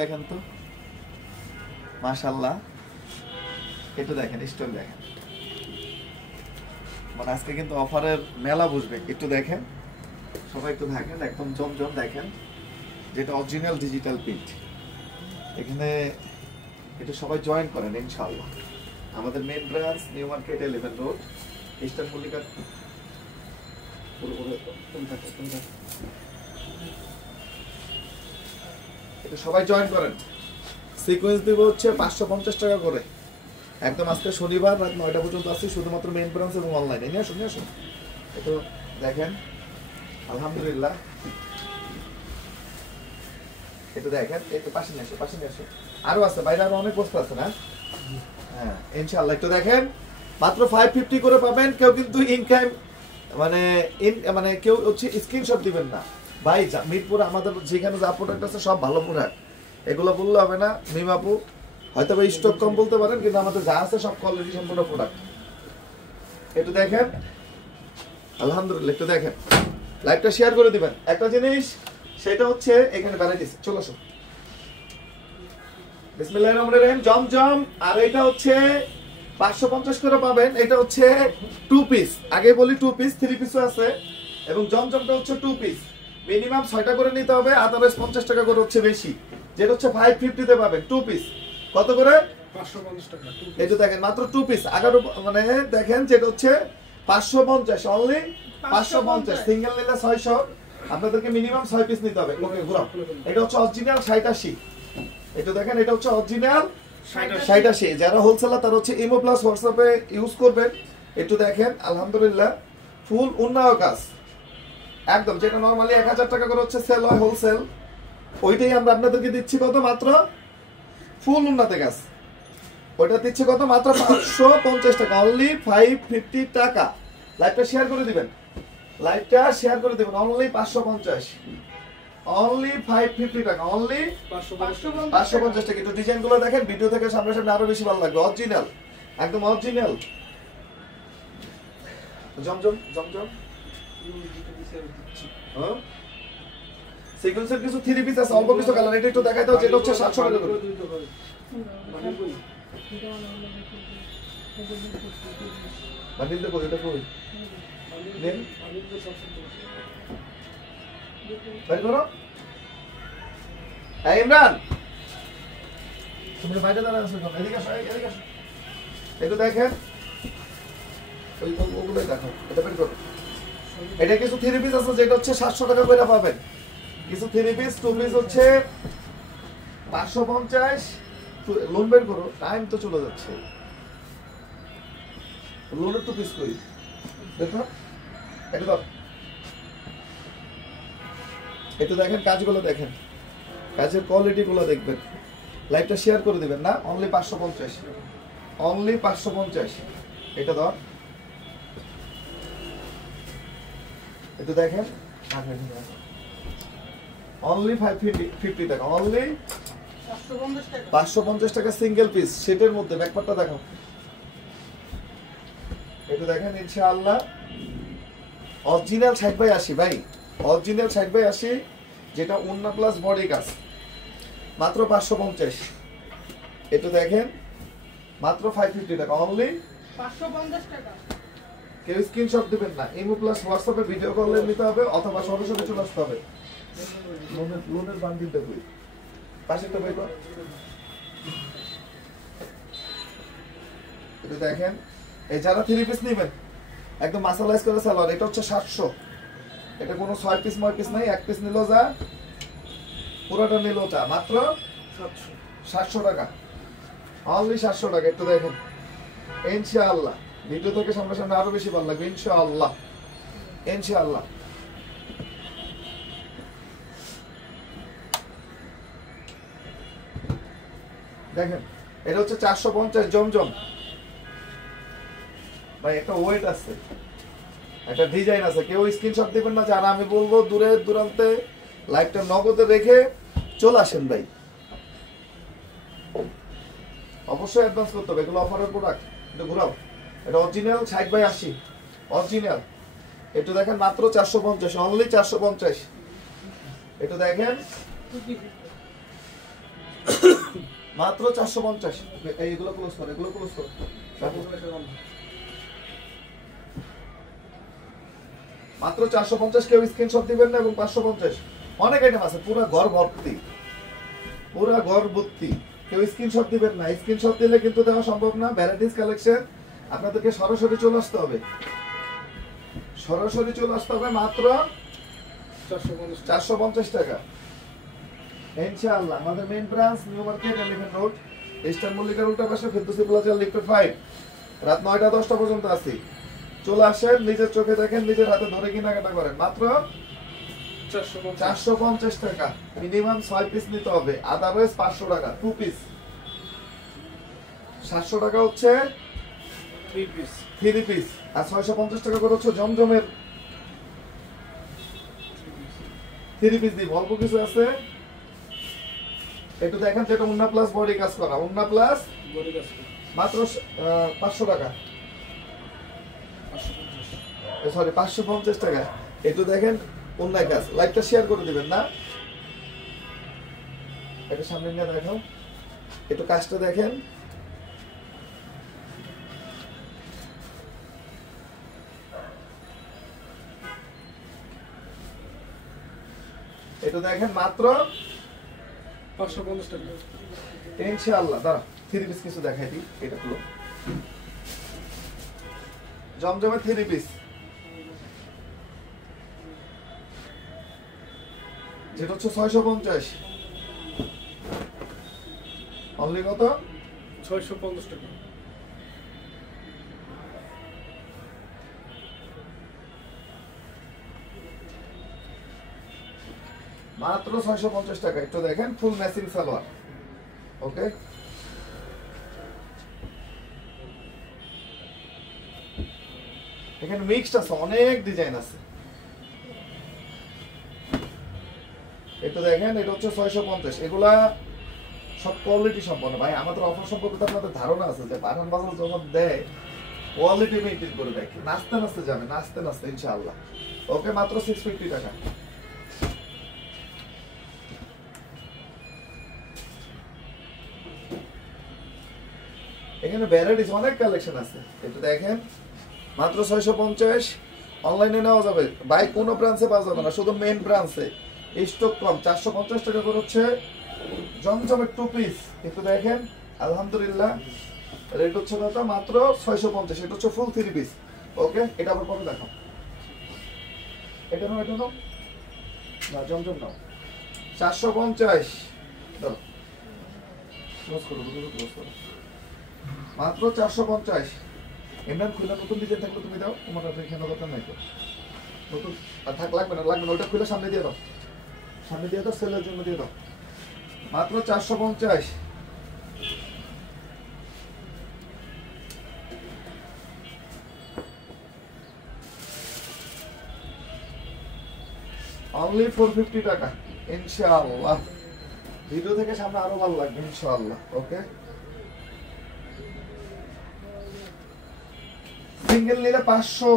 দেখেন তো মাশাআল্লাহ, একটু দেখেন স্টক দেখেন, মানে আজকে কিন্তু অফারের মেলা বসবে। একটু দেখেন সবাই, একটু দেখেন একদম জমজম দেখেন, যেটা অরিজিনাল ডিজিটাল প্রিন্ট। এখানে একটু সবাই জয়েন করেন ইনশাআল্লাহ। আমাদের main branch new market 11 road, Eastern Mallika. একটু সবাই জয়েন করেন। সিকোয়েন্স দিব হচ্ছে 550 টাকা করে, একদম আজকে শনিবার রাত 9টা পর্যন্ত আসছি, শুধুমাত্র মেইন ব্রাঞ্চ এবং অনলাইনে। নিয়ে আসুন, নিয়ে আসুন। একটু দেখেন আলহামদুলিল্লাহ, একটু দেখেন, একটু পাশে নিয়ে আসো, পাশে নিয়ে আসো। আরো আছে বাইরে, আরো অনেক বস্তু আছে না? হ্যাঁ ইনশাআল্লাহ। একটু দেখেন মাত্র 550 করে পাবেন। কেউ কিন্তু ইনকাম মানে কেউ হচ্ছে স্ক্রিনশট দিবেন না ভাই। মিরপুর আমাদের যেখানে যা প্রোডাক্ট আছে সব ভালো প্রোডাক্ট, এগুলো বললে হবে না। মিমাপু হয়তো বা স্টক কম বলতে পারেন, কিন্তু আমাদের যা আছে সব কোয়ালিটি সম্পূর্ণ প্রোডাক্ট। একটু দেখেন আলহামদুলিল্লাহ। একটু দেখেন, লাইভটা শেয়ার করে দিবেন। একটা জিনিস সেটা হচ্ছে এখানে ভ্যারাইটিস, চলে আসো। বিসমিল্লাহির রহমানির রহিম, জমজম। আর এটা হচ্ছে 550 করে পাবেন। এটা হচ্ছে 2 পিস, আগে বলি 2 পিস, 3 পিসও আছে। এবং জমজমটা হচ্ছে 2 পিস, মিনিমাম 6টা করে নিতে হবে, আদারওয়াইজ 50 টাকা করে হচ্ছে বেশি। যেটা হচ্ছে 550 তে পাবেন 2 পিস। কত করে? 550 টাকা। এই যে দেখেন মাত্র 2 পিস, আগারো মানে দেখেন যেটা হচ্ছে 550, অনলি 550। সিঙ্গেল নিলে 600, আপনাদেরকে মিনিমাম 6 পিস নিতে হবে। ওকে ঘুরাও। এটা হচ্ছে অরিজিনাল 6080। এটা দেখেন, এটা হচ্ছে অরিজিনাল 6080। যারা হোলসেলার তারা হচ্ছে ইমো প্লাস হোয়াটসঅ্যাপে ইউজ করবেন। একটু দেখেন আলহামদুলিল্লাহ, ফুল উন্নয় কাজ একদম, যেটা নরমালি 1000 টাকা করে হচ্ছে সেল হয় হোলসেল, ওইটাই আমরা আপনাদেরকে দিচ্ছি কত? মাত্র ফুল উন্নতে কাজ, ওইটা দিচ্ছি কত? মাত্র 550 টাকা, অনলি 550 টাকা। লাইভটা শেয়ার করে দিবেন, লাইভটা শেয়ার করে দিবেন। অনলি 550, অনলি 550 টাকা, অনলি 550 টাকা। একটু ডিজাইন গুলো দেখেন, ভিডিও থেকে সামনে সামনে আরো বেশি ভালো লাগবে। অরিজিনাল, একদম অরিজিনাল জমজম। জমজম সিকোয়েন্সের কিছু 3 পিস আছে, অল্প কিছু কালার। এটা একটু দেখাই দাও, যেটা হচ্ছে 700 টাকা করে। বান্ডিল দেখো, এটা কই দেন ভাই করো। এই ইমরান, তুমি বাইরে দাঁড়া আছো কেন? এদিকে আসো, এদিকে আসো। একটু দেখেন, ওই ওগুলোই দেখো। এটা বের করো। এটা কিছু 3 পিস আছে, যেটা হচ্ছে 700 টাকা করে পাবেন। কিছু 3 পিস, 2 পিস হচ্ছে 550। লোন বের করো, টাইম তো চলে যাচ্ছে। লোনের 2 পিস কই দেখো, এটা দাও। একটু দেখেন কাজগুলো, দেখেন কাজের কোয়ালিটি গুলো দেখবেন। লাইভটা শেয়ার করে দিবেন না? Only 550, only 550। এটা দাও, একটু দেখেন। অনলি 550 টাকা, অনলি 550 টাকা সিঙ্গেল পিস। সেটের মধ্যে ব্যাকপার্টটা দেখো, একটু দেখেন ইনশাআল্লাহ। অরিজিনাল 60/80 ভাই, অরিজিনাল 60/80, যেটা ওন্না প্লাস বডি কাজ, মাত্র 550। একটু দেখেন মাত্র 550 টাকা, অনলি 550 টাকা। কেউ স্ক্রিনশট দিবেন না, ইমো প্লাস হোয়াটসঅ্যাপে ভিডিও কলে নিতে হবে, অথবা সরাসরি চলে আসতে হবে। লোনের বান্ডিলটা কই? পাশেরটা বের কর। এটা দেখেন, এই যারা 3 পিস নেবেন একদম মাসালাইজ করে সালোয়ার, এটা হচ্ছে 700। এটা কোনো 6 পিস 9 পিস নাই, 1 পিস নিলো যা, পুরোটা নিলো যা, মাত্র 700 টাকা, অনলি 700 টাকা। একটু দেখেন ইনশাআল্লাহ, ভিডিও থেকে সামনে সামনে আরো বেশি ভালো লাগবে ইনশাআল্লাহ, ইনশাআল্লাহ। দেখেন এটা হচ্ছে 450 জমজম ভাই। একটা ওয়েট আছে, একটা ডিজাইন আছে, কেউ স্ক্রিনশট দিবেন না। যারা আমি বলবো দূরে দূরান্তে লাইভটা নগদে রেখে চলে আসেন ভাই, অবশ্যই অ্যাডভান্স করতে হবে। এগুলো অফারের প্রোডাক্ট। এটা ঘুরাও, এটা অরিজিনাল 60/80 অরিজিনাল। একটু দেখেন মাত্র 450, অনলি 450। একটু দেখেন মাত্র 450। এইগুলো ক্লোজ কর, এগুলো ক্লোজ কর। মাত্র 450, কেউ স্ক্রিনশট দিবেন না, এবং 550 অনেক আইটেম আছে, পুরো ঘর ভর্তি, পুরো ঘর ভর্তি। কেউ স্ক্রিনশট দিবেন না, স্ক্রিনশট দিলে কিন্তু দেওয়া সম্ভব না। ভ্যারাইটিস কালেকশন, আপনাদেরকে সরাসরি চলে আসতে হবে, সরাসরি চলে আসতে হবে। মাত্র 450 টাকা ইনশাআল্লাহ। আমাদের main branch new market, elephant road, eastern মল্লিকার উল্টা পাশে, ফেরদৌসী প্লাজা, লিফট 5। রাত 9টা 10টা পর্যন্ত আছি। চলে আসেন, নিজের চোখে দেখেন, নিজের হাতে ধরে কেনাকাটা করেন। মাত্র 450 টাকা। মিনিমাম 6 পিস নিতে হবে, আদারওয়াইজ 500 টাকা 2 পিস। 700 টাকা হচ্ছে 3 পিস, আর 650 টাকা করে হচ্ছে জমজমের 3 পিস দিব। অল্প কিছু আছে, একটু দেখেন, যেটা উন্না প্লাস বডি কাজ করা, উন্না প্লাস মাত্র 500 টাকা, সরি 550 টাকা। একটু দেখেন উন্নায় কাজ। লাইভটা শেয়ার করে দিবেন না, এটা সামনে নিয়ে দেখাও, একটু কাজটা দেখেন। এটা দেখেন মাত্র 550 টাকা ইনশাআল্লাহ। দাঁড়া, 3 পিস কিছু দেখাই দিই। এটা হলো জমজমের 3 পিস, যেটা হচ্ছে 650 অনলি। কত? 650 টাকা। মাত্র 650 টাকা। একটু দেখেন, ফুল ম্যাচিং সালোয়ার। ওকে, এখানে মিক্সড আছে, অনেক ডিজাইন আছে। একটু দেখেন, এটা হচ্ছে 650। এগুলা সব কোয়ালিটি সম্পন্ন ভাই। আমাদের অফার সম্পর্কে তো আপনাদের ধারণা আছে যে পাঠান বাজার যখন দেয় কোয়ালিটি মেইনটেইন করে দেয়, নাচতে নাচতে যাবে, নাচতে নাচতে ইনশাআল্লাহ। ওকে, মাত্র 650 টাকা। এখানে ভ্যারাইটিস অনেক কালেকশন আছে, একটু দেখেন। মাত্র 650, অনলাইনে নেওয়া যাবে ভাই, কোনো ব্রাঞ্চে পাওয়া যাবে না, শুধু মেইন ব্রাঞ্চে। স্টক কম। 450 টাকা করে হচ্ছে জমজমের 2 পিস। একটু দেখেন, আলহামদুলিল্লাহ। রেট হচ্ছে কত? মাত্র 650। এটা হচ্ছে ফুল 3 পিস। ওকে, এটা আবার কত দেখো, এটা নাও, এটা নাও না, জমজম নাও। 450 ধরো, ক্লোজ করো, ক্লোজ করো। মাত্র 450। এমন খুলে নতুন ডিজাইন থাকলে তুমি দাও, তোমার কাছে এখানে দরকার নাই তো। নতুন আর থাক, লাগবে না, লাগবে না। ওটা খুলে সামনে দিয়ে দাও, সামনে দিয়ে দাও, সেলের জন্য দিয়ে দাও। মাত্র 450। অনলি 450 টাকা ইনশাআল্লাহ। ভিডিও থেকে সামনে আরো ভালো লাগবে ইনশাআল্লাহ। ওকে, সিঙ্গেল নিলে 500।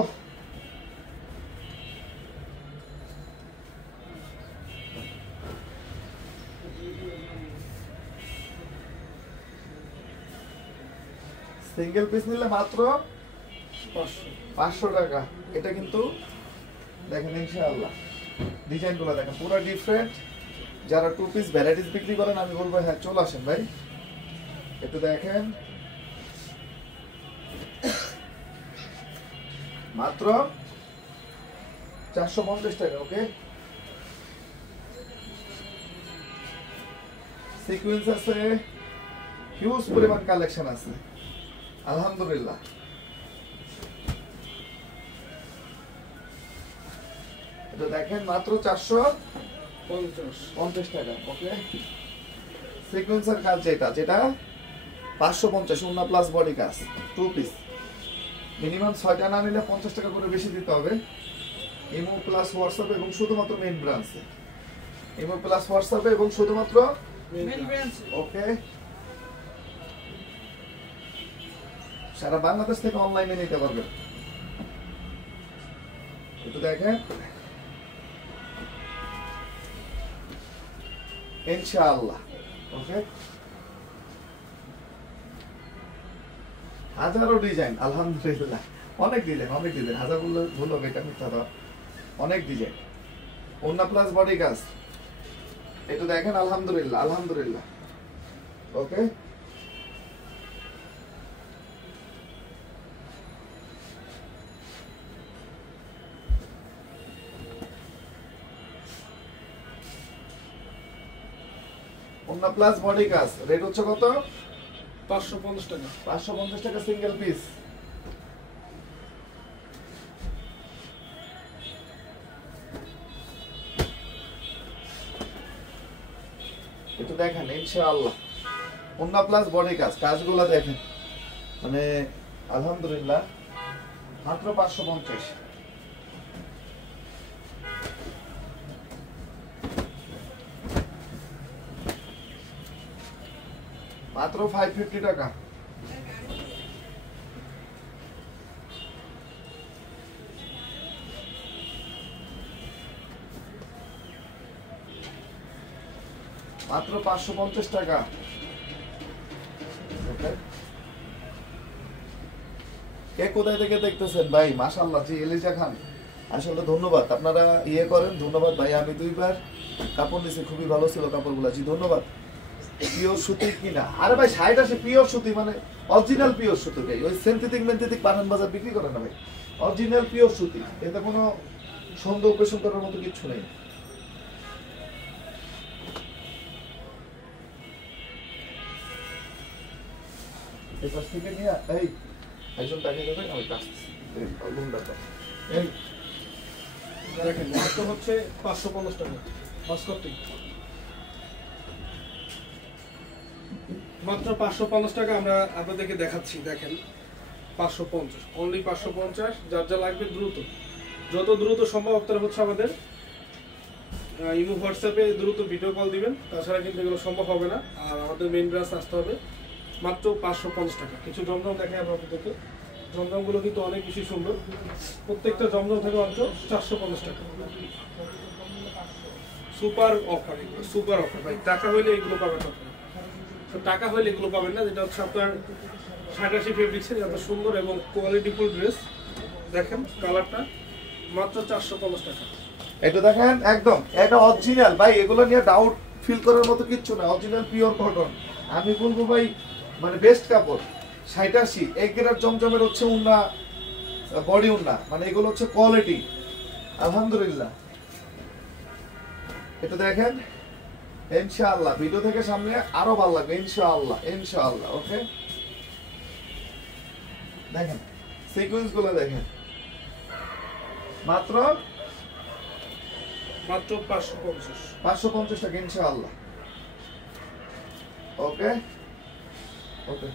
সিঙ্গেল পিস নিলে মাত্র 500 টাকা। এটা কিন্তু দেখেন ইনশাআল্লাহ, ডিজাইনগুলো দেখেন পুরো ডিফারেন্ট। যারা 2 পিস ভ্যারাইটিস বিক্রি করেন, আমি বলবো হ্যাঁ চলে আসেন ভাই। একটু দেখেন, মাত্র 450 টাকা। ওকে, সিকোয়েন্স আছে, হিউজ পরিমাণ কালেকশন আছে আলহামদুলিল্লাহ। এটা দেখেন মাত্র 450 টাকা। ওকে, সিকোয়েন্সের কাজ, যেটা 550, উন্না প্লাস বডি কাজ, 2 পিস। মিনিমাম 6টা না নিলে 50 টাকা করে বেশি দিতে হবে। ইমো প্লাস হোয়াটসঅ্যাপ এবং শুধুমাত্র মেইন ব্রাঞ্চে। ইমো প্লাস হোয়াটসঅ্যাপে এবং শুধুমাত্র মেইন ব্রাঞ্চ। ওকে, সারা বাংলাদেশ থেকে অনলাইনে নিতে পারবেন। একটু দেখেন ইনশাআল্লাহ। ওকে, হাজারো ডিজাইন, আলহামদুলিল্লাহ অনেক ডিজাইন, অনেক ডিজাইন, হাজার বললে ভুল হবে, এটা মিথ্যা কথা, অনেক ডিজাইন। ওন্না প্লাস বডি কাজ, এটা দেখেন, আলহামদুলিল্লাহ আলহামদুলিল্লাহ। ওকে, ওন্না প্লাস বডি কাজ, রেট হচ্ছে কত? 550 টাকা। 550 টাকা সিঙ্গেল পিস। একটু দেখেন ইনশাআল্লাহ, ওন্না প্লাস বডি কাজ, কাজগুলো দেখেন, মানে আলহামদুলিল্লাহ মাত্র 550। মাত্র 550 টাকা। মাত্র 550 টাকা। কে কোথায় থেকে দেখতেছেন ভাই? মাশাআল্লাহ, জি এলিজা খান, আসলে ধন্যবাদ, আপনারা ইয়ে করেন, ধন্যবাদ ভাই। আমি 2 বার কাপড় নিয়েছি, খুবই ভালো ছিল কাপড়গুলো, জি ধন্যবাদ। পিওর সুতি কিনা? আরে ভাই শাইট আসে পিওর সুতি, মানে অরিজিনাল পিওর সুতি ভাই, ওই সিনথেটিক মেনথেটিক পাঠান বাজার বিক্রি করে না ভাই, অরিজিনাল পিওর সুতি, এতে কোনো সন্দেহ উপেক্ষণ করার মতো কিছু নেই। এপাশ থেকে নিয়ে এই একজন টাকা দেবে, আমি কাজ এই দেখেন মাত্র হচ্ছে 550 টাকা বাসকটি, মাত্র 550 টাকা আমরা আপনাদেরকে দেখাচ্ছি। দেখেন 550, অনলি 550। যার যা লাগবে দ্রুত, যত দ্রুত সম্ভব আপনারা হচ্ছে আমাদের ইমো হোয়াটসঅ্যাপে দ্রুত ভিডিও কল দিবেন, তাছাড়া কিন্তু এগুলো সম্ভব হবে না। আর আমাদের মেইন ব্রাঞ্চ আসতে হবে। মাত্র 550 টাকা। কিছু জমজম দেখেন আমরা আপনাদেরকে, জমজমগুলো কিন্তু অনেক বেশি সুন্দর, প্রত্যেকটা জমজম থেকে মাত্র 450 টাকা। সুপার অফার, এগুলো সুপার অফার ভাই, টাকা হইলে এগুলো পাবেন আপনারা, তো টাকা হইলে এগুলো পাবেন না। যেটা হচ্ছে আপনার 87 ফেব্রিক্সের এত সুন্দর এবং কোয়ালিটিফুল ড্রেস, দেখেন কালারটা, মাত্র 450 টাকা। এটা দেখেন একদম, এটা অরিজিনাল ভাই, এগুলো নিয়ে ডাউট ফিল করার মতো কিচ্ছু না, অরিজিনাল পিওর কটন। আমি বলবো ভাই, মানে বেস্ট কাপড়। 87 এক গ্রেড জমজমের হচ্ছে উন্না, বডি উন্না, মানে এগুলো হচ্ছে কোয়ালিটি, আলহামদুলিল্লাহ। এটা দেখেন ইনশাআল্লাহ, ভিডিও থেকে সামনে আরো ভালো লাগবে ইনশাআল্লাহ, ইনশাআল্লাহ। ওকে, দেখেন সিকোয়েন্স গুলো দেখেন, মাত্র 550 টাকা ইনশাআল্লাহ। ওকে ওকে,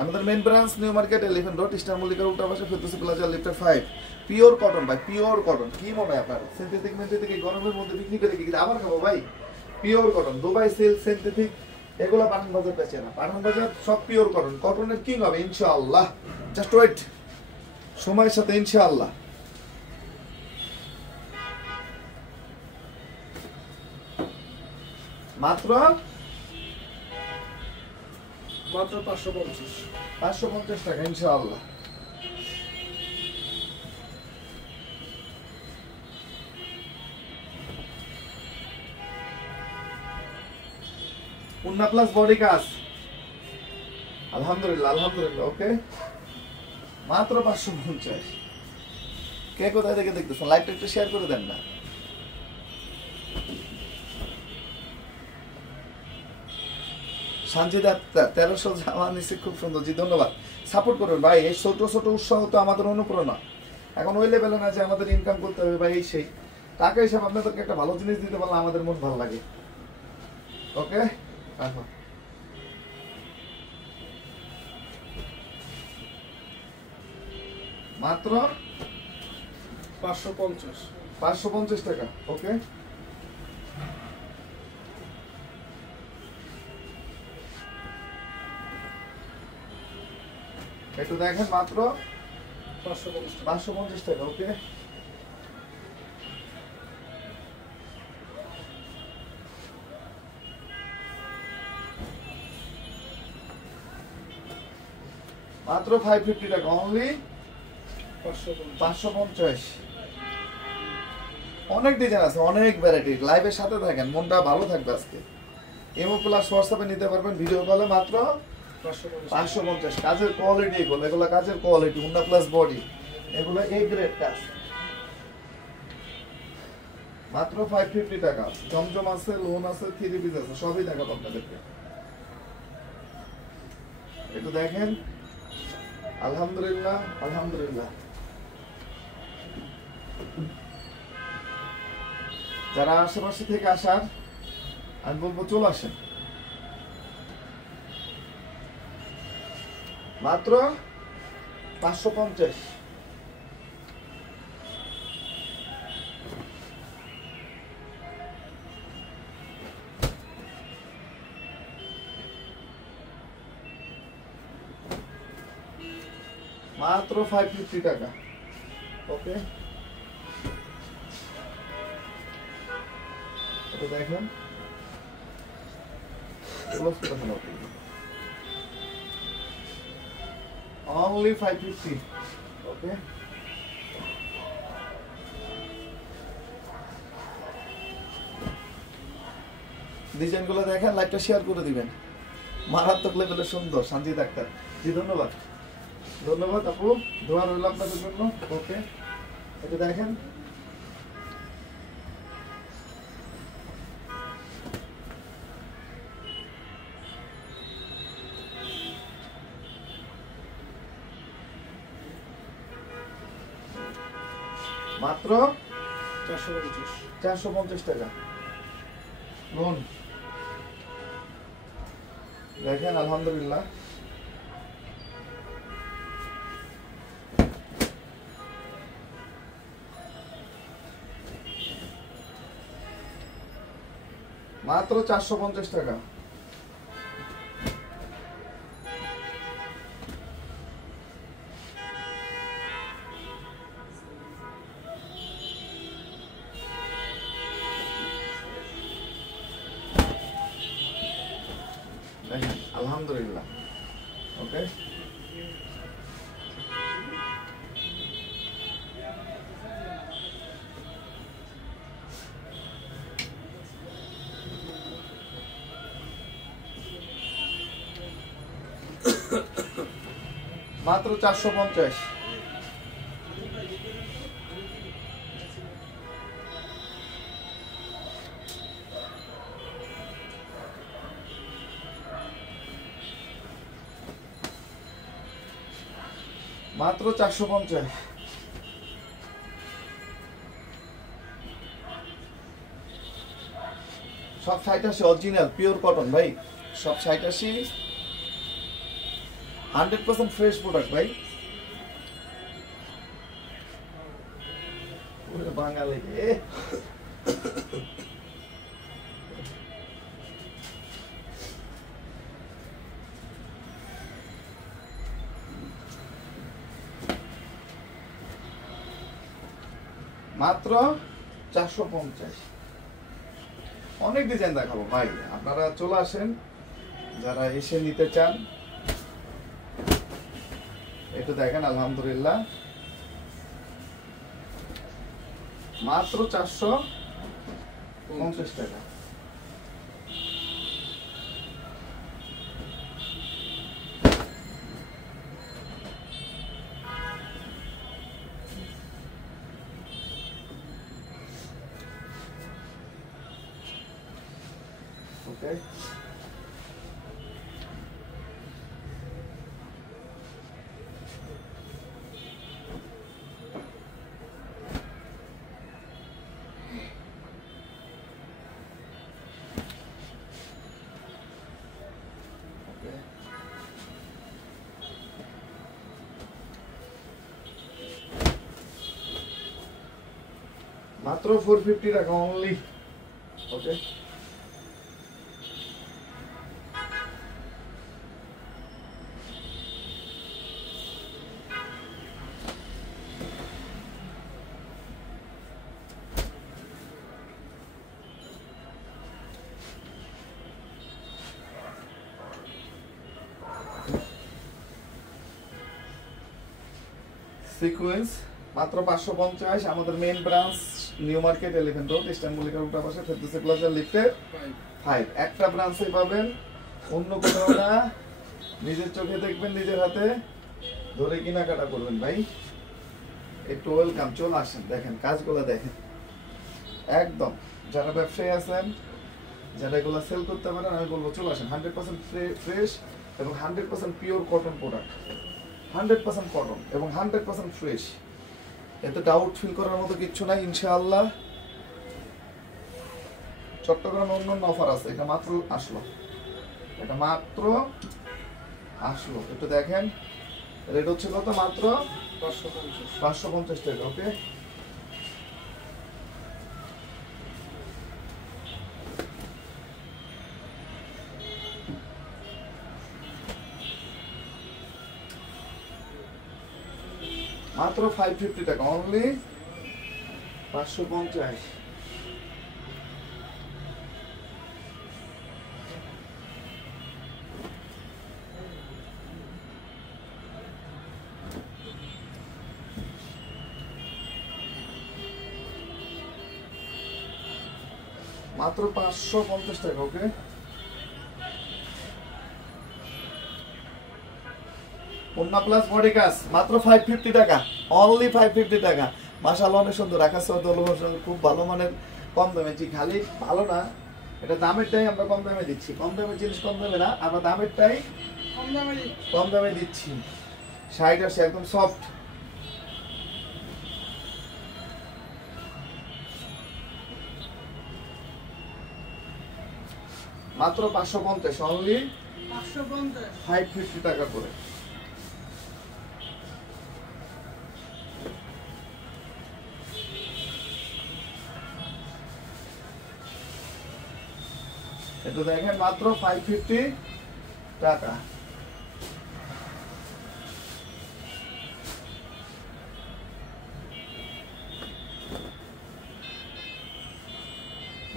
আমাদের main branch new market, elephant road, eastern মল্লিকার উল্টা পাশে, ফেরদৌসি প্লাজা, লিফটের 5। পিওর কটন ভাই, পিওর কটন। কি মনে হয় আপনার সিনথেটিক মেনথেটিক এই গরমের মধ্যে বিক্রি করে কি আবার খাবো ভাই? Pure cotton, Dubai silk, synthetic, এগুলো পাঠান বাজার বেচে না, পাঠান বাজার সব পিওর কটন, কটনের কিং হবে ইনশাআল্লাহ। জাস্ট ওয়েট, সময়ের সাথে ইনশাআল্লাহ। মাত্র 550 টাকা ইনশাআল্লাহ। উন্না প্লাস বডি কাজ, আলহামদুলিল্লাহ আলহামদুলিল্লাহ। ওকে, মাত্র 550। কে কোথায় থেকে দেখতেছেন? লাইভটা একটু শেয়ার করে দেন না। সঞ্জিত আক্তার 1300 জামা নিচ্ছে, খুব সুন্দর, জি ধন্যবাদ। সাপোর্ট করুন ভাই, এই ছোট ছোট উৎসাহ তো আমাদের অনুপ্রেরণা। এখন ওই লেভেলে না যে আমাদের ইনকাম করতে হবে ভাই, এই সেই টাকা হিসাবে আপনাদেরকে একটা ভালো জিনিস দিতে পারলে আমাদের মন ভালো লাগে। ওকে, মাত্র 550 টাকা। ওকে, একটু দেখেন, মাত্র 550 টাকা। ওকে, মাত্র 550 টাকা অনলি 550 550। অনেক ডিজাইন আছে, অনেক ভ্যারাইটি। লাইভের সাথে থাকেন, মনটা ভালো থাকবে আজকে। ইমো প্লাস হোয়াটসঅ্যাপে নিতে পারবেন, ভিডিও কলে মাত্র 550। কাজের কোয়ালিটি এগুলো, এগুলো কাজের কোয়ালিটি, হুন্ডা প্লাস বডি, এগুলো এ গ্রেড কাজ। মাত্র 550 টাকা। জমজম আছে, লোন আছে, থ্রি পিস আছে, সবই দেখাবো আপনাদেরকে। একটু দেখেন। আলহামদুলিল্লাহ, আলহামদুলিল্লাহ। যারা আশেপাশে থেকে আসার, আমি বলবো চলে আসেন। মাত্র 550। মাত্র 550 টাকা। ওকে, এটা দেখেন। only 550। ওকে, ডিজাইনগুলো দেখেন, লাইভটা শেয়ার করে দিবেন। মারাত্মক লেভেলের সুন্দর। সঞ্জিত আক্তার জি, ধন্যবাদ, ধন্যবাদ আপু, দোয়া রইল আপনাদের জন্য। ওকে, এটা দেখেন। মাত্র 450 টাকা লোন। দেখেন, আলহামদুলিল্লাহ। মাত্র 450 টাকা। দেখেন, আলহামদুলিল্লাহ। ওকে, মাত্র 450। মাত্র 450। সব 85 অরিজিনাল পিওর কটন ভাই, সব 85 100% ফ্রেশ প্রোডাক্ট ভাই। ওরে বাঙালি মাত্র 450। অনেক ডিজাইন দেখাবো ভাই, আপনারা চলে আসেন যারা এসে নিতে চান। একটু দেখেন, আলহামদুলিল্লাহ। মাত্র 450 টাকা। ওকে, মাত্র 450 টাকা অনলি। ওকে, সিকোয়েন্স মাত্র 550। আমাদের main branch new market 11 road eastern মল্লিকার উল্টা পাশে ফেরদৌসি প্লাজা লিফটে 5। একটা ব্রাঞ্চে পাবেন, অন্য কোথাও না। নিজের চোখে দেখবেন, নিজের হাতে ধরে কেনাকাটা করবেন ভাই। একটু ওয়েলকাম, চলে আসেন, দেখেন কাজগুলো দেখেন। একদম যারা ব্যবসায়ী আছেন, যারা এগুলো সেল করতে পারেন, আমি বলবো চলে আসেন। 100% ফ্রেশ এবং 100% পিওর কটন প্রোডাক্ট, 100% কটন এবং 100% ফ্রেশ। এতে ডাউট ফিল করার মতো কিচ্ছু নাই ইনশাআল্লাহ। চট্টগ্রামে অন্য অফার আছে, এটা মাত্র আসলো, এটা মাত্র আসলো। একটু দেখেন, রেট হচ্ছে কত? মাত্র 550 টাকা। ওকে, মাত্র 550 টাকা, অনলি 550। মাত্র 550 টাকা। ওকে, পূর্ণা প্লাস বডি কাজ মাত্র 550 টাকা, অনলি 550 টাকা। মাশাআল্লাহ, অনেক সুন্দর। আকাশ খুব ভালো মানের, কম দামে। জি, খালি ভালো না, এটা দামেরটাই আমরা কম দামে দিচ্ছি। কম দামের জিনিস কম দামে না, আমরা দামেরটাই কম দামে দিচ্ছি। 60 আসে, একদম সফট। মাত্র 550, অনলি 550 টাকা করে। এটা দেখেন মাত্র 550 টাকা।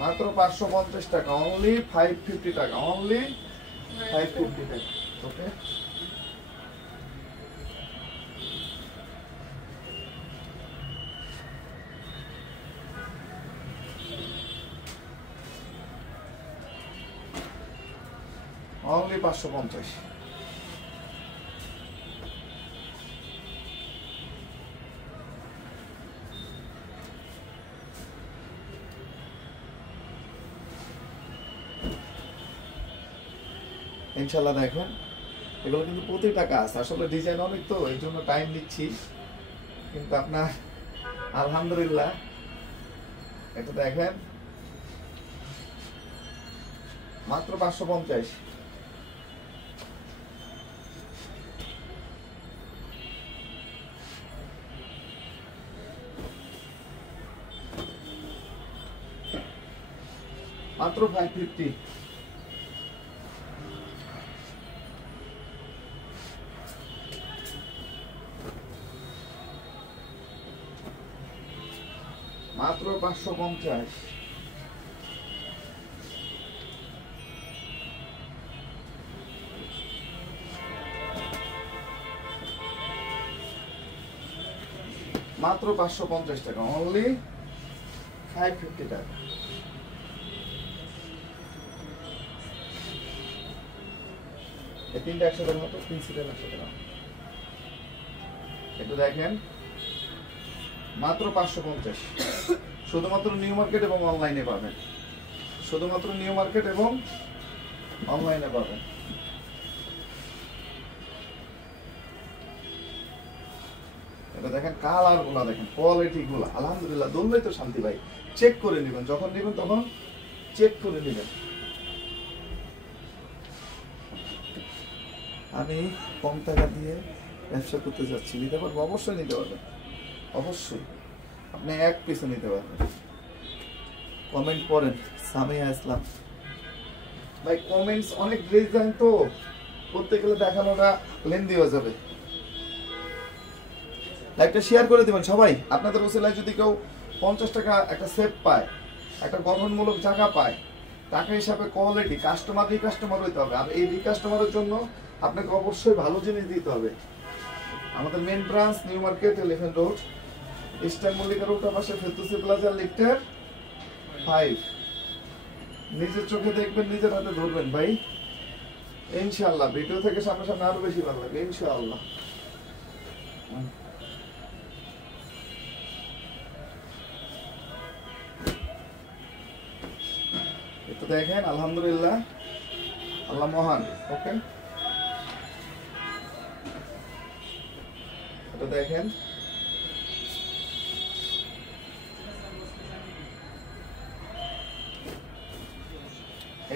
মাত্র 550 টাকা, অনলি 550 টাকা, অনলি 550 টাকা। ওকে, অনলি 550। ইনশাআল্লাহ দেখেন, এগুলো কিন্তু প্রতিটা কাজ আসলে ডিজাইন অনেক, তো এই জন্য টাইম নিচ্ছি। কিন্তু আপনার আলহামদুলিল্লাহ, এটা দেখেন মাত্র 550। মাত্র 550। মাত্র 550। মাত্র 550 টাকা, অনলি 550 টাকা। এই তিনটা একসাথে মতো প্রিন্সিপাল একসাথে না। একটু দেখেন মাত্র 550, শুধুমাত্র নিউ মার্কেট এবং অনলাইনে পাবেন। শুধুমাত্র নিউ মার্কেট এবং অনলাইনে পাবেন। এটা দেখেন কালার গুলা, দেখেন কোয়ালিটি গুলা, আলহামদুলিল্লাহ। দললেই তো শান্তি ভাই। চেক করে নেবেন, যখন নেবেন তখন চেক করে নেবেন। আমি কম টাকা দিয়ে ব্যবসা করতে যাচ্ছি, নিতে পারবো? অবশ্যই নিতে পারবেন, অবশ্যই। আপনি এক পিসও নিতে পারবেন। কমেন্ট করেন, সামিয়া ইসলাম ভাই। কমেন্টস অনেক ড্রেস দেন, তো করতে গেলে দেখানোটা লেন্দি হয়ে যাবে। লাইভটা শেয়ার করে দিবেন সবাই। আপনাদের ওসিলায় যদি কেউ 50 টাকা একটা সেভ পায়, একটা গঠনমূলক জায়গা পায়, টাকা হিসাবে কোয়ালিটি, কাস্টমার রিকাস্টমার হইতে হবে। আর এই রিকাস্টমারের জন্য আপনাকে অবশ্যই ভালো জিনিস দিতে হবে। আমাদের main branch new market elephant road, Eastern Mallika Road পাশে ফেরদৌসি প্লাজা লিফটের 5। নিজের চোখে দেখবেন, নিজের হাতে ধরবেন ভাই, ইনশাআল্লাহ ভিডিও থেকে সামনে সামনে আরো বেশি ভালো লাগে ইনশাআল্লাহ। একটু দেখেন, আলহামদুলিল্লাহ, আল্লাহ মহান। ওকে, এটা দেখেন,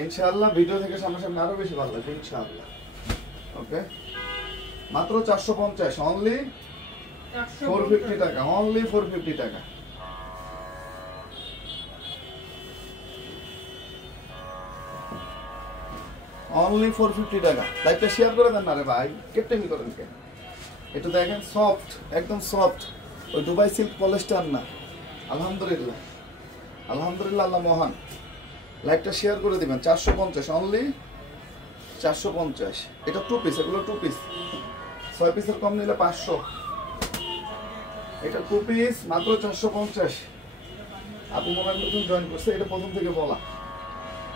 ইনশাআল্লাহ ভিডিও থেকে সামনে সামনে আরো বেশি ভালো লাগবে ইনশাআল্লাহ। ওকে, মাত্র 450, অনলি 450 টাকা, অনলি 450 টাকা। অনলি 450 টাকা। লাইভটা শেয়ার করে দেন না রে ভাই, কেটেমি করেন কেন? এটা দেখেন, সফট, একদম সফট, ওই দুবাই সিল্ক পলিস্টার না। আলহামদুলিল্লাহ, আলহামদুলিল্লাহ, আল্লাহ মহান। লাইভটা শেয়ার করে দিবেন। 450, অনলি 450। এটা 2 পিস, এগুলো 2 পিস, 6 পিসের কম নিলে 500। এটা 2 পিস, মাত্র 450। আপু মনে হয় নতুন জয়েন করছে, এটা প্রথম থেকে বলা।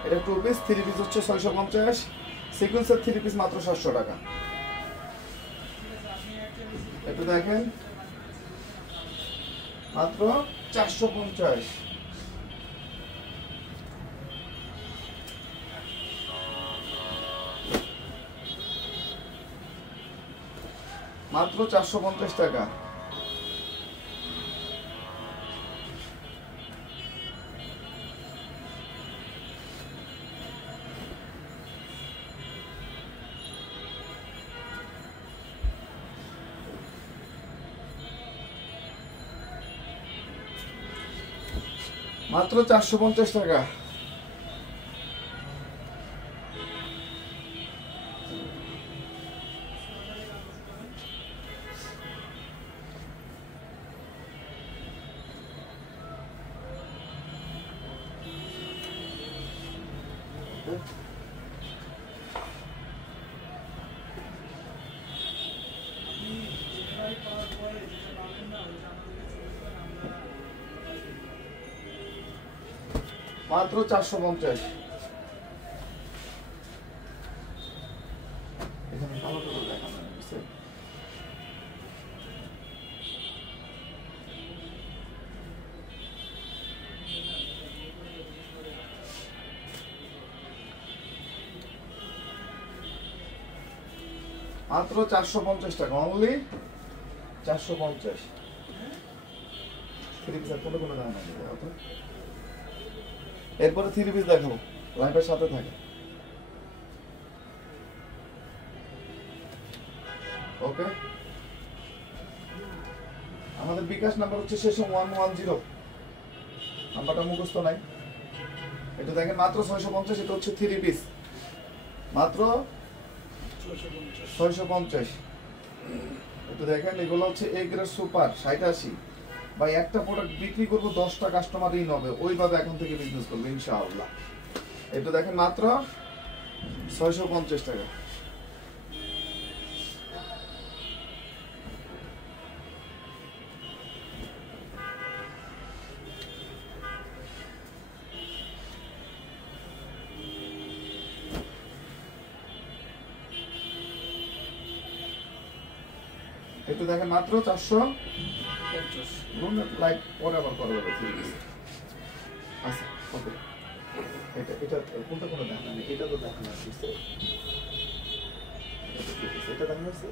এটা 2 পিস, 3 পিস হচ্ছে 650, সিকোয়েন্সের 3 পিস মাত্র 700 টাকা। এটা দেখেন, মাত্র 450। মাত্র 450 টাকা। মাত্র 450 টাকা। মাত্র 450। এখানে ভালো করে দেখানো হয়েছে। মাত্র 450 টাকা, অনলি 450। 3 পিস কোনো কোনো দাম নাই। এরপরে 3 পিস দেখাবো, লাইভের সাথে থাকে। ওকে, আমাদের বিকাশ নাম্বার হচ্ছে শেষে 110, নাম্বারটা মুখস্থ নাই। এটা দেখেন, মাত্র 650। এটা হচ্ছে 3 পিস, মাত্র 650। এটা দেখেন, এগুলো হচ্ছে এ গ্রেড সুপার 60-80। ভাই একটা প্রোডাক্ট বিক্রি করবো, 10টা কাস্টমার ইন হবে, ওইভাবে এখন থেকে বিজনেস করবো ইনশাআল্লাহ। এটা দেখেন, মাত্র 650 টাকা। এটা দেখেন, মাত্র 450। লাইক পরে আবার করবে। আচ্ছা, ওকে, এটা এটা কোনটা কোনো দেখা নেই, এটা তো দেখা না। এটা দেখা যাচ্ছে।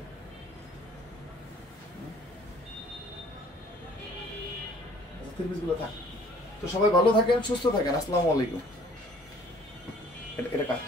আচ্ছা, 3 পিসগুলো থাক। তো সবাই ভালো থাকেন, সুস্থ থাকেন। আসসালামু আলাইকুম। এটা কাট।